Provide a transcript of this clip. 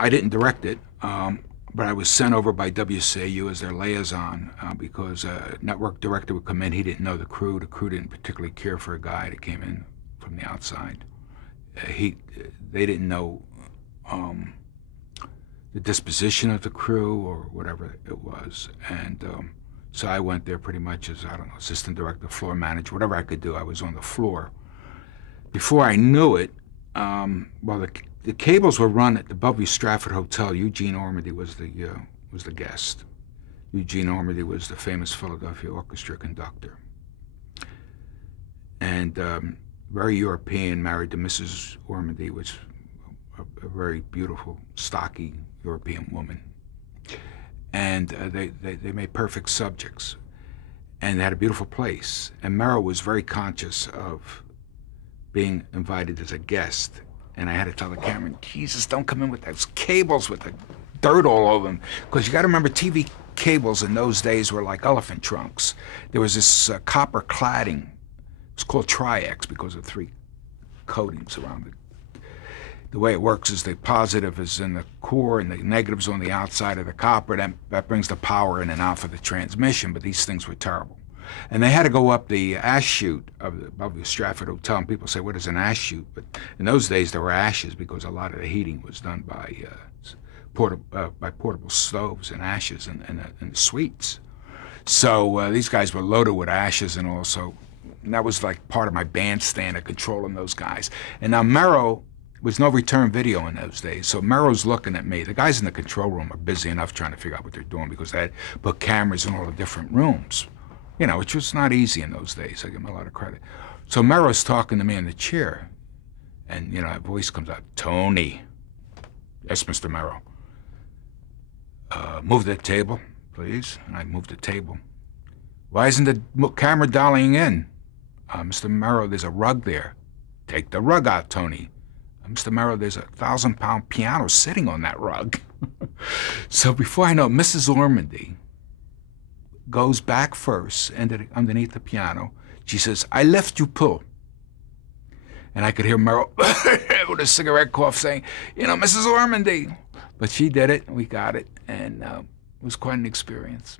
I didn't direct it, but I was sent over by WCAU as their liaison because a network director would come in. He didn't know the crew. The crew didn't particularly care for a guy that came in from the outside. They didn't know the disposition of the crew or whatever it was. And so I went there pretty much as, I don't know, assistant director, floor manager, whatever I could do. I was on the floor. Before I knew it, well, the cables were run at the Bellevue Stratford Hotel. Eugene Ormandy was the guest. Eugene Ormandy was the famous Philadelphia Orchestra conductor. And very European, married to Mrs. Ormandy, which a very beautiful, stocky European woman. And they made perfect subjects. And they had a beautiful place. And Merrill was very conscious of being invited as a guest. And I had to tell the cameraman, Jesus, don't come in with those cables with the dirt all over them. Because you got to remember, TV cables in those days were like elephant trunks. There was this copper cladding. It's called Tri-X because of 3 coatings around it. The way it works is the positive is in the core and the negative's on the outside of the copper. That brings the power in and out for the transmission, but these things were terrible. And they had to go up the ash chute of the Stratford Hotel, and people say, what is an ash chute? But in those days, there were ashes because a lot of the heating was done by portable stoves and ashes in the suites. So these guys were loaded with ashes, and also, and that was like part of my bandstand of controlling those guys. And now Merrill was no return video in those days, so Merrill's looking at me. The guys in the control room are busy enough trying to figure out what they're doing because they had put cameras in all the different rooms. You know, which was not easy in those days. I give him a lot of credit. So Merrill's talking to me in the chair, and, you know, a voice comes out, Tony. Yes, Mr. Merrill. Move the table, please. And I moved the table. Why isn't the camera dollying in? Mr. Merrill, there's a rug there. Take the rug out, Tony. Mr. Merrill, there's a 1,000-pound piano sitting on that rug. So before I know it, Mrs. Ormandy goes back first underneath the piano. She says, I left you pull. And I could hear Merrill with a cigarette cough saying, you know, Mrs. Ormandy. But she did it, and we got it, and it was quite an experience.